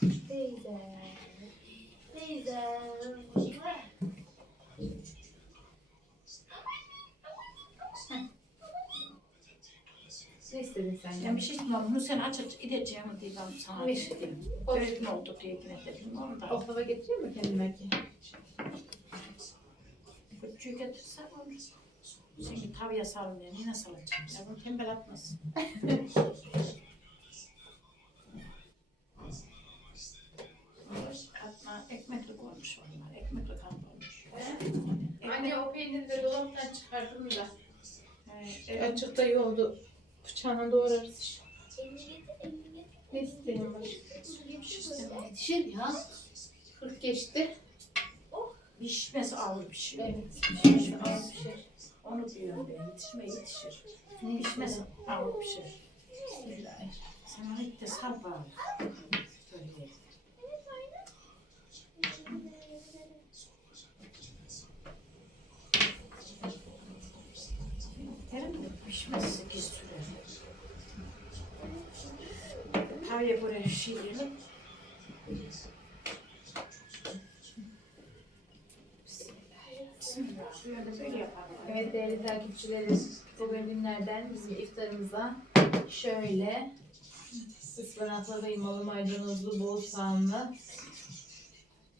Teyze. Teyze. Ne istedin sen? Ben bir şey bilmiyorum. Bunu sen aç aç gideceğim diye ben sana Ne? dedim. Öğretmen oldu diye yine dedim. Onu da Oklava getireyim mi kendime ki? küçüğü getirsen olur. Sen tavaya salın diye yine salacağım. Ya bunu tembel atmasın. Anne o peynirleri dolaptan çıkardım da. Ee, Açıkta yoğurdu. Bıçağına doğrarız işte. Elini getir, elini getir. Ne isteyeyim başka? Yetişir ya. 40 geçti. Pişmesi ağır bir şey. Evet. Pişmesi ağır şey. Onu diyorum ben. Yetişme yetişir. Pişmesi ağır bir şey. Bismillahirrahmanirrahim. Sen onu ilk de sal bari. Böyle. 8 sürer. Tavaya buraya şişirelim. Evet değerli takipçilerimiz bu bölümlerden bizim iftarımıza şöyle ıspanaklı ve imalı maydanozlu bol soğanlı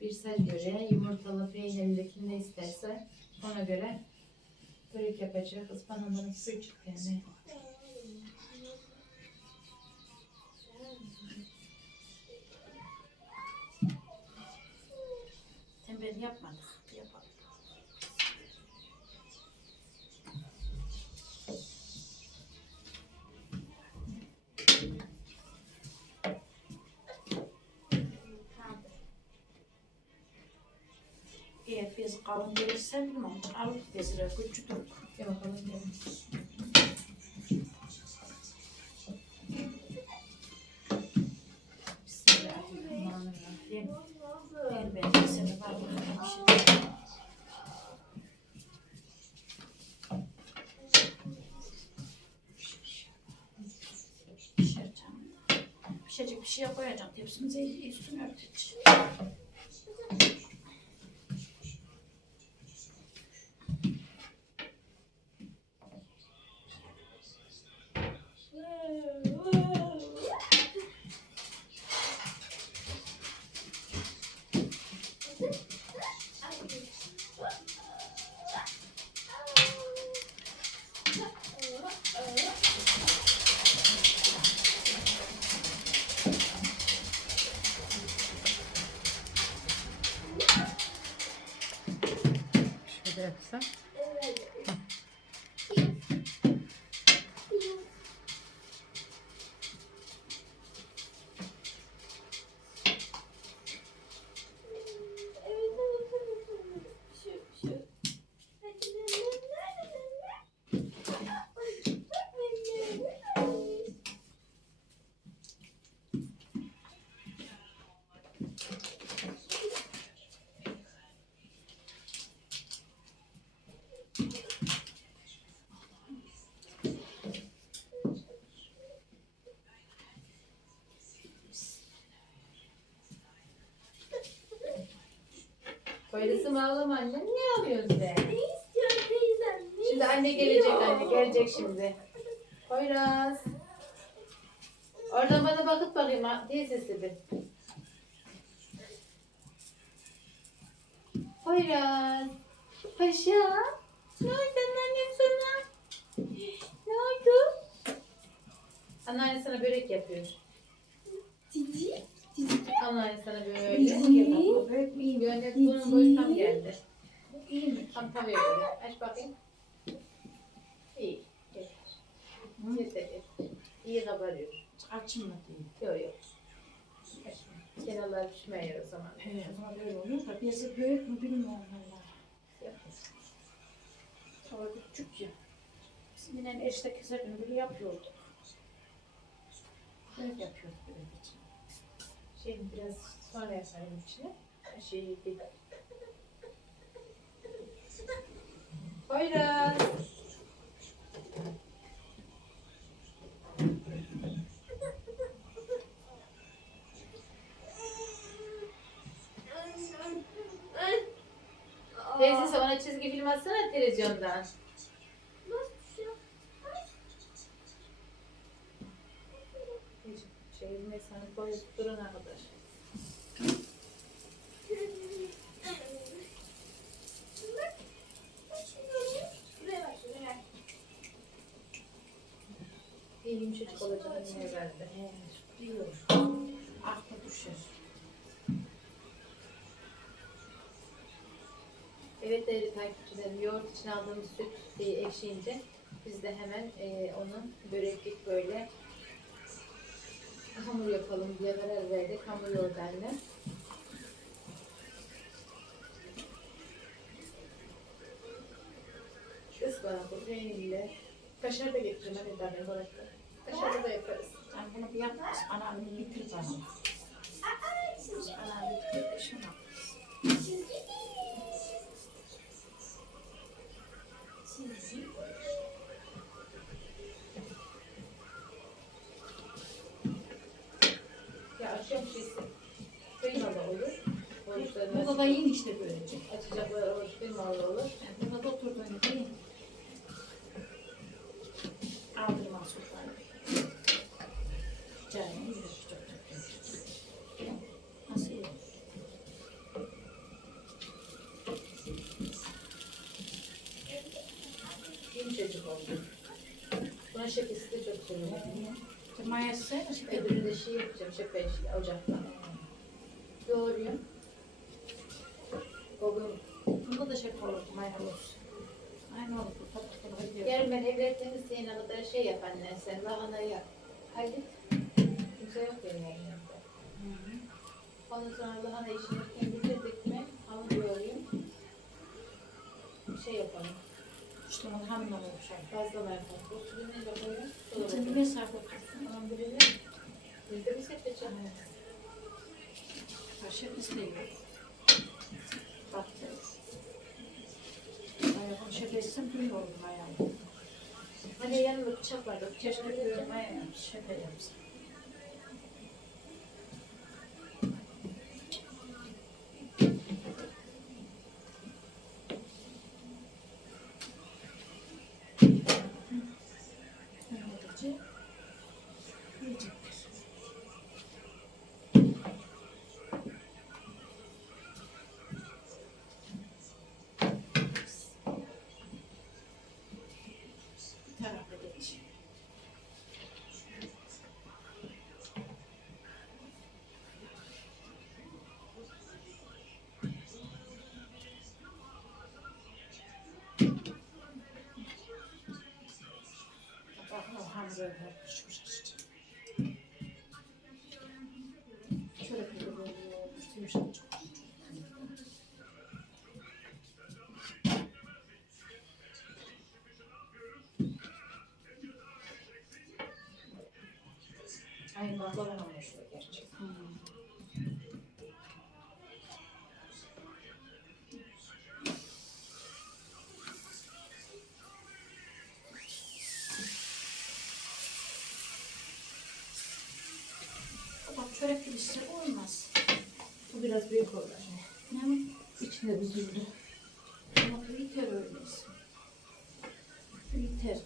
bir sel göre yumurtalı peynirli kim ne isterse ona göre börek yapacak. Ispanakların suyu çıktı yani. Tembel yapmadık. Kalın gelirse bilmem. Alıp bezire küçük olur. Bir bakalım canım. Pişecek bir şey koyacağım. Tepsimize üstünü örteceğim. Şöyle Böylesi ağlama annem. Ne yapıyorsun be? Ne istiyor teyzem? Ne Şimdi anne gelecek anne. Gelecek şimdi. Poyraz. Oradan bana bakıp bakayım teyzesi bir. Poyraz. Paşa. Ne oldu annem sana? Ne oldu? Anneanne sana börek yapıyor. Cici. Anneanne sana böyle. Böyle? Böyle bunun boyu tam geldi. Tam tavaya göre. Aç bakayım. İyi. Yeter. Yeter. İyi kabarıyor. Açın mı değil. Yok yok. Kenarlar pişmiyor o zaman. He, o zaman öyle oluyor da bezi büyük mü bilmiyorum valla. Tava küçük ya. Biz yine eşte keserken böyle yapıyorduk. Böyle yapıyorduk böyle için. Şey biraz sonra yaşarım içine. Şey bir... Poyraz. Teyzesi ona çizgi film atsana televizyondan. Şey, mesela boyu durana kadar. Buraya bak şuraya. İyi yumuşacık olacağını herhalde. He, diyor. Aklı düşer. Evet değerli takipçilerim, yoğurt için aldığımız süt ekşiyince biz de hemen e, onu böreklik böyle hamur yapalım diye karar verdik. Hamur annem. Ispanak, peynirle. Kaşar da getireceğim hadi daha ben olarak da. Kaşarı da yaparız. Ben bunu bir yapmaz. Anam bitir bana. Anam bitir. Şuna. Burada da yiyin işte böylece. açacaklar oruç kıymalı olur. Yani burada da oturduğunu yiyin. Aldırma sofrayı. Canım yürü çok çok. Nasıl yiyor? Yumuşacık oldu. Buna şekesi de çok seviyorum. Mayası işte Öbürü de şey yapacağım, şefe işte ocakta. Doğruyum. Babam, Bunda da olurdu maydanoz. Aynı gidiyor. gel ben evleri temizleyene kadar şey yap anne sen, lahanayı yap. Hallet. Kimse yok benim evimde. Ondan sonra lahana işini bitirdik mi, hamur yoğurayım. Şey yapalım, İşte onun hamle olmuş. fazla ver. O suyunu da koyuyorum. Dolaba Sen bir mesafe otursun. Tamam birini. Bir de bir seçeceğim. Kaşık isteyiyor. Bak. Ayağını şöyle etsem böyle olur ayağını. Hani yanımda bıçak vardı. Keşke böyle ayağını şöyle yapsam. O hamur biraz büyük oldu. Ne mi? İçinde büzüldü. Ama yeter öyleyse. Yeter.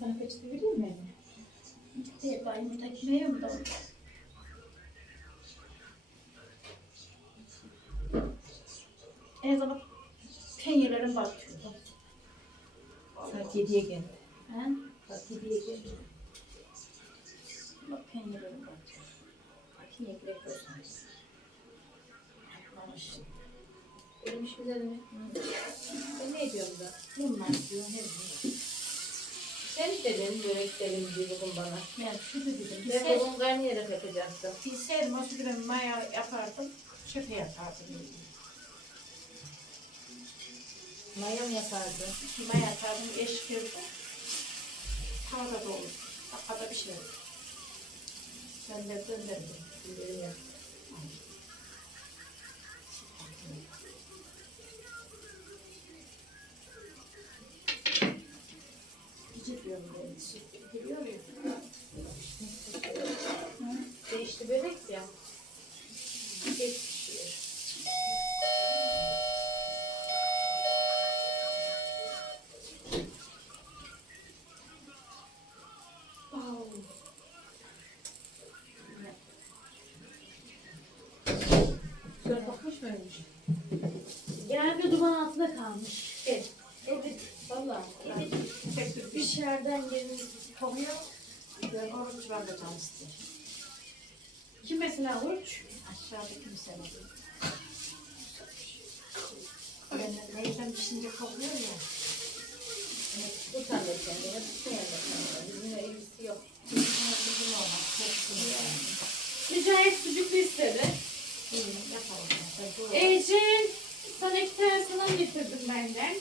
Sana peçete vereyim mi? Değil, ben yumurta ekmeğim de Atlamış. Ölmüş güzel mi? Ben ne ediyorum da? Bunlar diyor her gün. Sen dedin börek dedim diye bugün bana. Ben şurada dedim. Ben Bilseydim, bugün karnıyarık yapacaktım. bilseydim o şurada maya yapardım. Şöpe yapardım. Maya mı yapardı? Maya yapardım, eşkirdim. Tavada da olur. Dakikada bir şey. Ben de gönderdim. Bildirim yap. Geliyor ya. Değişti bebek ya. Geç pişiyor. Güzel bakmış mıymış? Genelde duman altında kalmış. Evet. Evet. Valla. Dışarıdan gelin. Kokuyor. Ben oruç var da can ister. Kim mesela Uç? Aşağıdaki misafir. Ben de neyden pişince kokuyor ya. Bu tane kendine bir yapalım. Bizimle ilgisi yok. Bizim olmaz. Mücahit sucuklu istedi. Ecin, sana iki tane sunum getirdim benden.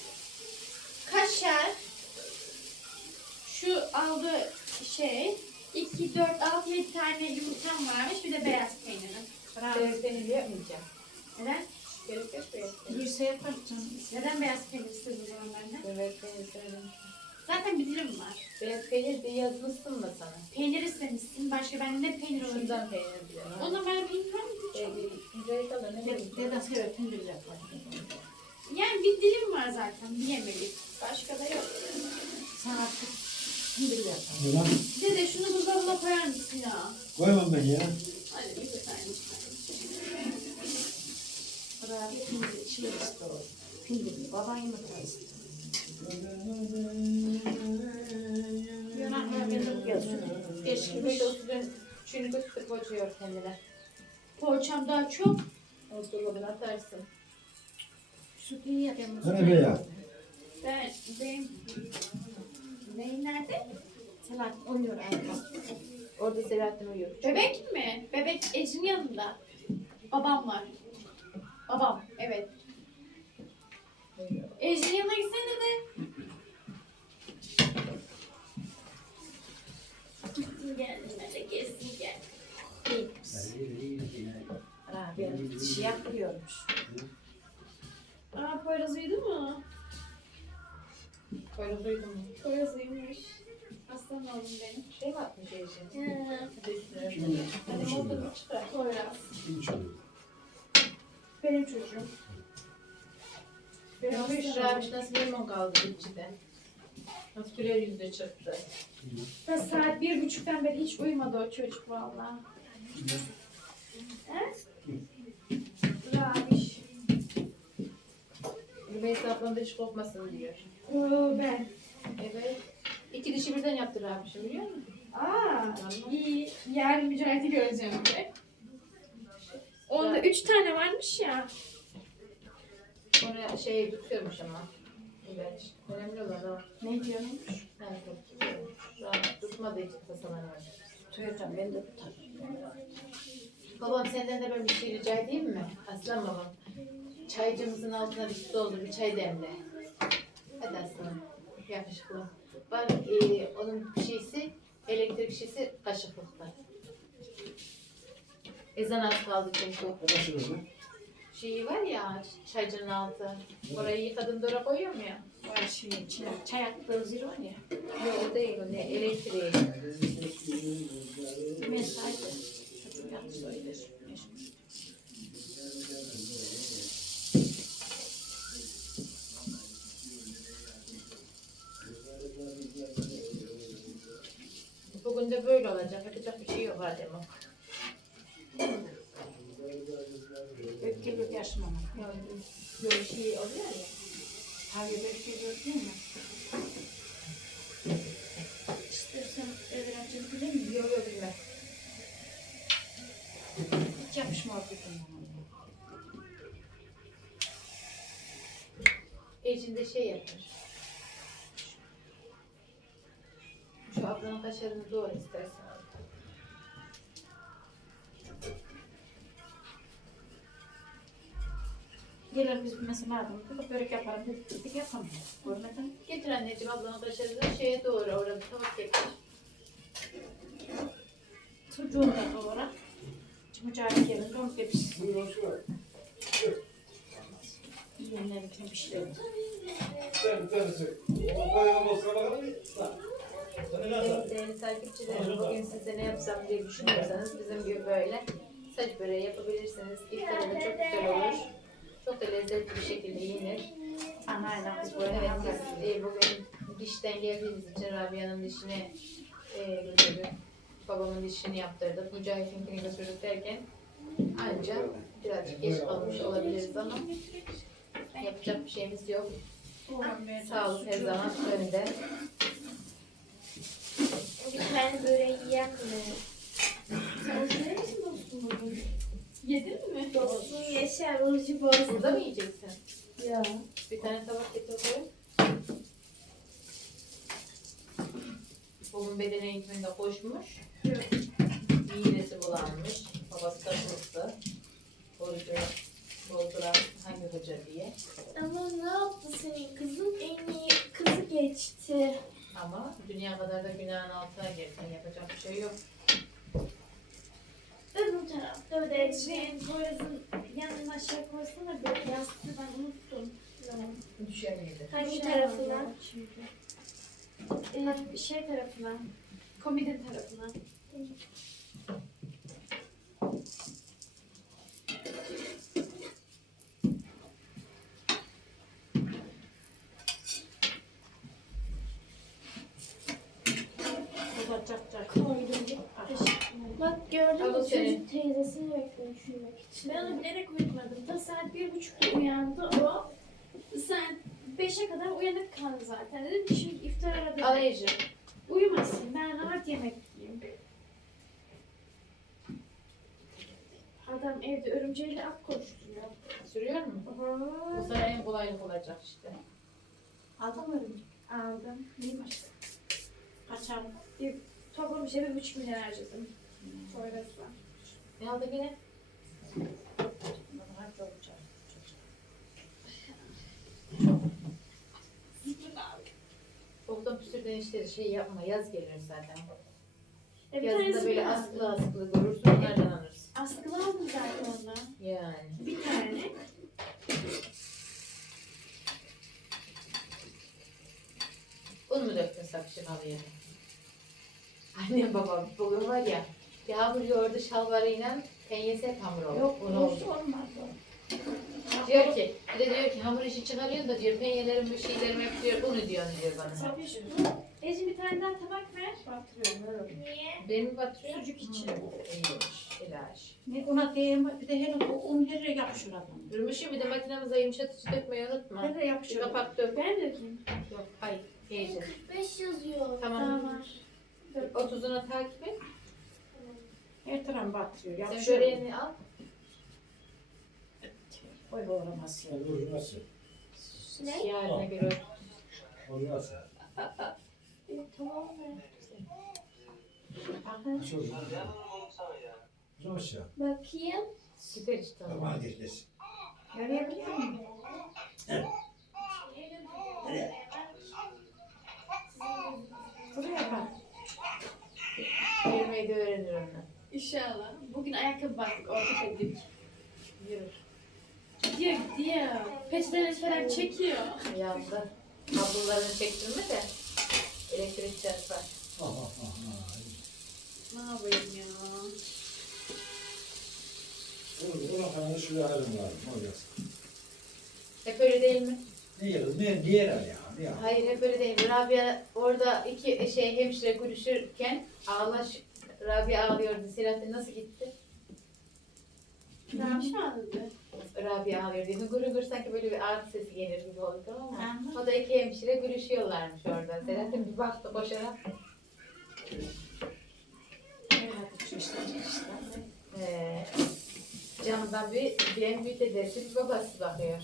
Kaşar. Şu aldığı şey. 2, 4, 6, 7 tane yumurtam varmış. Bir de beyaz peynirim. Bravo. Beyaz peynir yapmayacağım. Neden? Gerek yok beyaz peynir. Yürüse yapar canım. Neden beyaz peynir istedin zaman benden? Beyaz peynir sevdim. Zaten bir dilim var. Beyaz peynir diye yazmışsın da sana. Peynir istemişsin. Başka bende ne peynir olur? Şundan peynir diyorum. O zaman ben peynir var mı? Ee, Mücahit alır ne De- bileyim. Deden sever pindir yapar. Yani bir dilim var zaten. Bir yemelik. Başka da yok. Sana artık Ulan Dede şunu buzdolabına koyar mısın ya? koymam ben ya. Hadi bir tane. Bravo. Pindir şey istiyor. Pindir. Baban yumurta istiyor. Yanaklar benim gelsin. Eşki böyle oturun. Şunu götürüp koyuyor kendine. Poğaçam daha çok. O dolabına atarsın. Sütü yedim. Hani be ya? Ben, benim... Neyin nerede? Selat uyuyor ayakta. Orada Selahattin uyuyor. Bebek mi? Bebek Ecin yanında. Babam var. Babam, evet. Ecin yanına gitsene de. Gitsin geldim ben de gezsin gel. Bravo. Benim dişi yapıyormuş. Aa Poyraz uyudu mu? Böyle duydun mu? Poyraz uyumuş. Aslan oğlum benim. Şey mi atmış Eşi? He. Hadi üstüne. Hadi montunu çıkar. Poyraz. Kim çalıyor? Benim çocuğum. Benim oğlum. abi nasıl limon kaldı içinde? Nasıl güler yüzle çıktı. Ya saat bir buçuktan beri hiç uyumadı o çocuk valla. He? Rabiş. Rümeysa ablam da hiç korkmasın diyor. Ben. Evet. İki dişi birden yaptırarmışım biliyor musun? Aa iyi. Yarın Mücahit'i göreceğim de. Onda üç tane varmış ya. Sonra şey tutuyormuş ama. İlaç. Önemli olan o. Ne diyormuş? Yani tutuyormuş. Şu an tutmadığı için tasalanıyor. Tutuyoracağım ben de tutarım. Babam senden de ben bir şey rica edeyim mi? Aslan babam. Çaycımızın altına bir su doldur, bir çay demle. Hadi aslanım. Yakışıklı. Bak e, onun şeysi, elektrik şeysi kaşıklıkta. Ezan az kaldı çünkü. Oldu? Şeyi var ya, çaycının altı. Orayı yıkadım da oraya koyuyorum ya. Var şey içine çay attığın zil var ya. Yok o değil, o ne? Elektriği. Mesaj çocuk yanlış söyler. Bugün de böyle olacak. Yapacak bir şey yok Adem. Dört yıllık yaşım ama. Böyle şey oluyor ya. Tabii dört yıllık değil mi? İstersen evlenceli bilir miyim? Yok yok bilmem. Hiç yapışmaz dedim bana. Ecinde şey yapmış. Şu ablanın kaşarını doğru istersen. Gelir biz mesela adamda börek yaparım dedik yapamıyoruz. Görmedin? Getir anneciğim ablanın kaşarını şeye doğru orada tabak getir. Sucuğunu da doğra. Mücahit gelince onu da pişsin. Sen bir Evet, değerli takipçilerim, bugün size ne yapsam diye düşünüyorsanız bizim gibi böyle saç böreği yapabilirsiniz. İftara da çok güzel olur. Çok da lezzetli bir şekilde yenir. Anayla kız Evet, biz e, bugün dişten geldiğimiz için Rabia'nın dişini e, götürdük. Babamın dişini yaptırdık. Mücahit'inkini götürdük derken ancak birazcık geç kalmış olabiliriz ama yapacak bir şeyimiz yok. Sağlık her zaman önde. Bir tane böreği yiyen mi? Sen misin dostum bugün? Yedin mi? Dostum yaşar, orucu bozdu. Burada mı yiyeceksin? Ya. Bir tane tabak getir koy. Babam beden eğitiminde koşmuş. Midesi bulanmış. Babası takıldı. Orucu dolduran hangi hoca diye. Ama ne yaptı senin kızın? En iyi kızı geçti. Ama dünya kadar da günahın altına girdin. Yapacak bir şey yok. Öbür tarafta ödeyeceğim. Boyazın yanına aşağı koysana bir yastığı ben unuttum. Düşer miydi? Hangi tarafına? Ee, şey tarafına. Komedin tarafına. Bu da cak cak. Koydum. Bak gördün Al mü o senin. çocuk teyzesini bekliyor düşünmek için. Ben onu bilerek uyutmadım. Da saat bir buçukta uyandı o. Saat beşe kadar uyanık kaldı zaten. Dedim ki şimdi iftar aradı. Alayıcı. Uyumasın ben rahat yemek yiyeyim. Adam evde örümceğiyle at koşturuyor. Sürüyor mu? Bu sana en kolaylık olacak işte. Aldın mı örümcek? Aldım. Neymiş? Kaçar. Toplam işte bir buçuk milyar harcadım. Sonrası. Ne aldı yine? Okulda püsürden işte şey yapma yaz gelir zaten. E, bir Yazında tanesi böyle bir askılı askılı görürsün onlardan alırsın. Askılı aldım zaten ondan. Yani. Bir tane. Un mu döktün sakışın halıya? Annem babam bugün var ya yağmur yoğurdu şalvarıyla hep hamur oldu. Yok, un olsun olmaz o. Diyor ki, bir de diyor ki hamur işi çıkarıyorsun da diyor penyelerin bu şeylerim hep diyor unu diyorsun diyor bana. Tabii şu. Ece bir tane daha tabak ver. Batırıyorum öyle. Niye? Benim batırıyor. Sucuk için. Hı, İyiymiş, ilaç. Ne ona değme, bir de hele o un her yere yapışır adam. Durmuşum bir de makinemize yumuşatıcı dökmeyi unutma. Her yere Bir yapışır. kapak dök. Ben dökeyim. Yok, hayır. Teyze. 45 yazıyor. Tamam. Daha var. 30'una takip et. Her tarafı batırıyor. Sen Yapışır. böreğini al. Oy olamaz ya. Ne? Yarına göre otur. Orijinalsi. E, tamam mı? Nasıl orijinal? Güzelmiş ya. Bakayım. Gider işte. Bana geçmesin. Görebiliyor musun? Buraya bak. Yürümeyi de öğrenir onlar. İnşallah. Bugün ayakkabı baktık ortopedik. Yürür. Gidiyor gidiyor. Peçeteleri falan çekiyor. Yandı. Kablolarını çektirme de elektrik çarpar. Ah ah ah. Ne yapayım ya? Oğlum, Ona kadar şuraya halim var. Ne olacak? Hep öyle değil mi? Ne yiyelim? Ne, ya? Ne ya? Hayır hep öyle değil. Rabia orada iki şey hemşire görüşürken ağlaş Rabia ağlıyordu. Selahattin nasıl gitti? Neymiş anladı? Rabia ağlıyor dedi. Gırı gır sanki böyle bir ağrı sesi gelir gibi oldu mı? Anladım. O da iki hemşire görüşüyorlarmış orada. Selahattin bir baktı şu işte. Ee, camdan bir, bir en büyük dedesi bir babası bakıyor.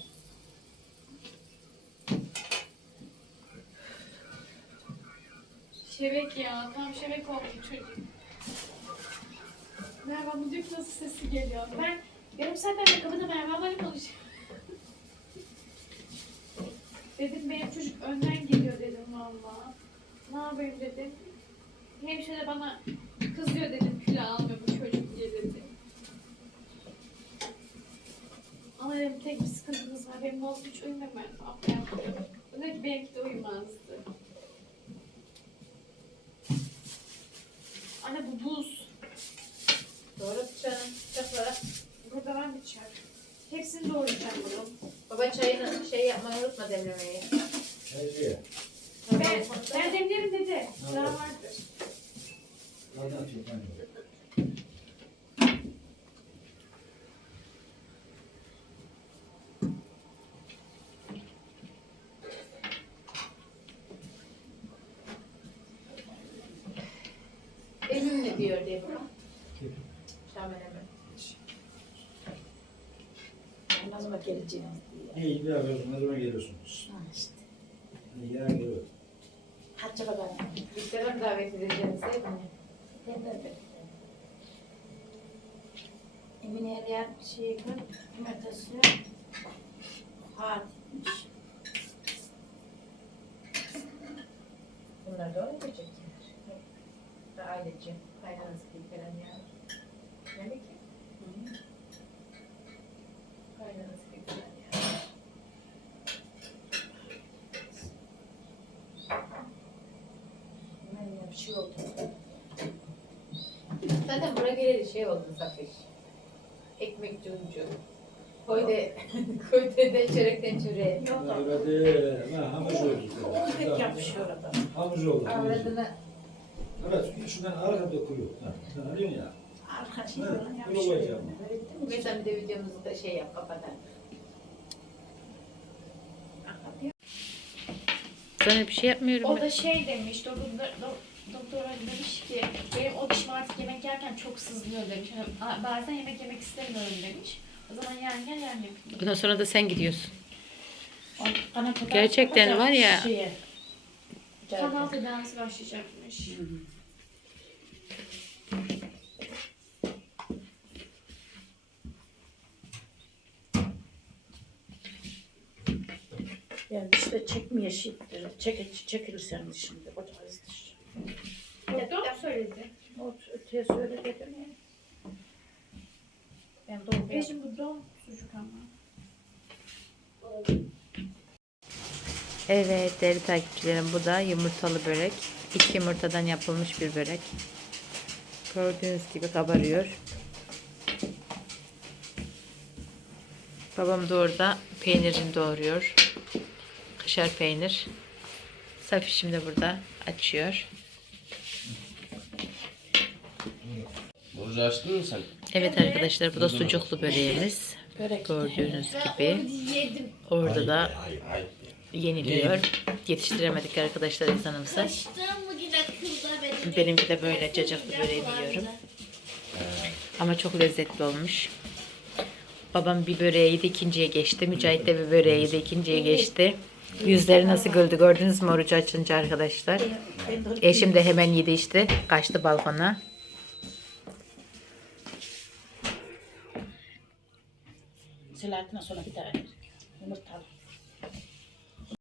Şebek ya. Tam şebek oldu çocuk. Merhaba bu ki nasıl sesi geliyor. Ben yarım saatten beri kapıda Merve'lerle konuşuyorum. dedim benim çocuk önden geliyor dedim valla. Ne yapayım dedim. Hemşire bana kızıyor dedim kilo almıyor bu çocuk diye dedim. Ama dedim tek bir sıkıntımız var. Benim oğlum hiç uyumamıyor. Abla yapıyor. Doğru bıçağını bıçaklara. Burada var bıçak. Hepsini doğrayacağım bunun. Baba çayını şey yapmayı unutma demlemeyi. Nereye? Ben, ben demlerim dedi. Daha vardır. Nereden atıyor? Elimle diyor diye. Şaman Emin. Ne zaman geleceğiniz diye. İyi bir yapıyorsun. Ne zaman geliyorsunuz? Ha işte. İyi yarın geliyor. Hacı. İftara mı davet edeceğiniz değil mi? Ben de öyle. Emine Eriyen şey gün cumartesi Fatih'miş. Bunlar da öyle diyecekler. Ailece. Kaynanası bir falan yani. bir şey oldu. Zaten buna göre de şey oldu Zafer. Ekmek cuncu. Koy de, koy de de çörekten çöreğe. Yok Ha, hamur oldu. Onu pek yapmış orada. Hamur oldu. Avradına. Evet, şuradan arka dokuyor. Ha, sen arıyorsun ya. Arka şey falan yapmış. Öyle koyacağım. Mesela bir de videomuzu da şey yap, kapatalım. Sana bir şey yapmıyorum. O ben. da şey demiş, 9 doktora demiş ki benim o dişim artık yemek yerken çok sızlıyor demiş. Yani bazen yemek yemek istemiyorum demiş. O zaman yan gel yan yapayım. Bundan sonra da sen gidiyorsun. Bana Gerçekten var ya. Şeye. Kanal tedavisi başlayacakmış. Yani işte çekmeye şimdi. Çek, çekilirsen şimdi. O da azdır. Doktor söyledi. O öteye söyle dedim ya. Ben doğru Eşim bu don sucuk ama. Evet değerli takipçilerim bu da yumurtalı börek. İki yumurtadan yapılmış bir börek. Gördüğünüz gibi kabarıyor. Babam da orada peynirini doğruyor. Kaşar peynir. Safi şimdi burada açıyor. Orucu açtın mı sen? Evet arkadaşlar bu da sucuklu böreğimiz. börek. Gördüğünüz gibi. Orada da yeniliyor. Yetiştiremedik arkadaşlar insanımıza. Benimki de böyle cacıklı böreği yiyorum. Ama çok lezzetli olmuş. Babam bir böreği yedi ikinciye geçti. Mücahit de bir böreği yedi ikinciye geçti. Yüzleri nasıl güldü gördünüz mü orucu açınca arkadaşlar. De Eşim de hemen yedi işte. Kaçtı balkona. Selahattin'e sonra bir daha. Yumurtalı.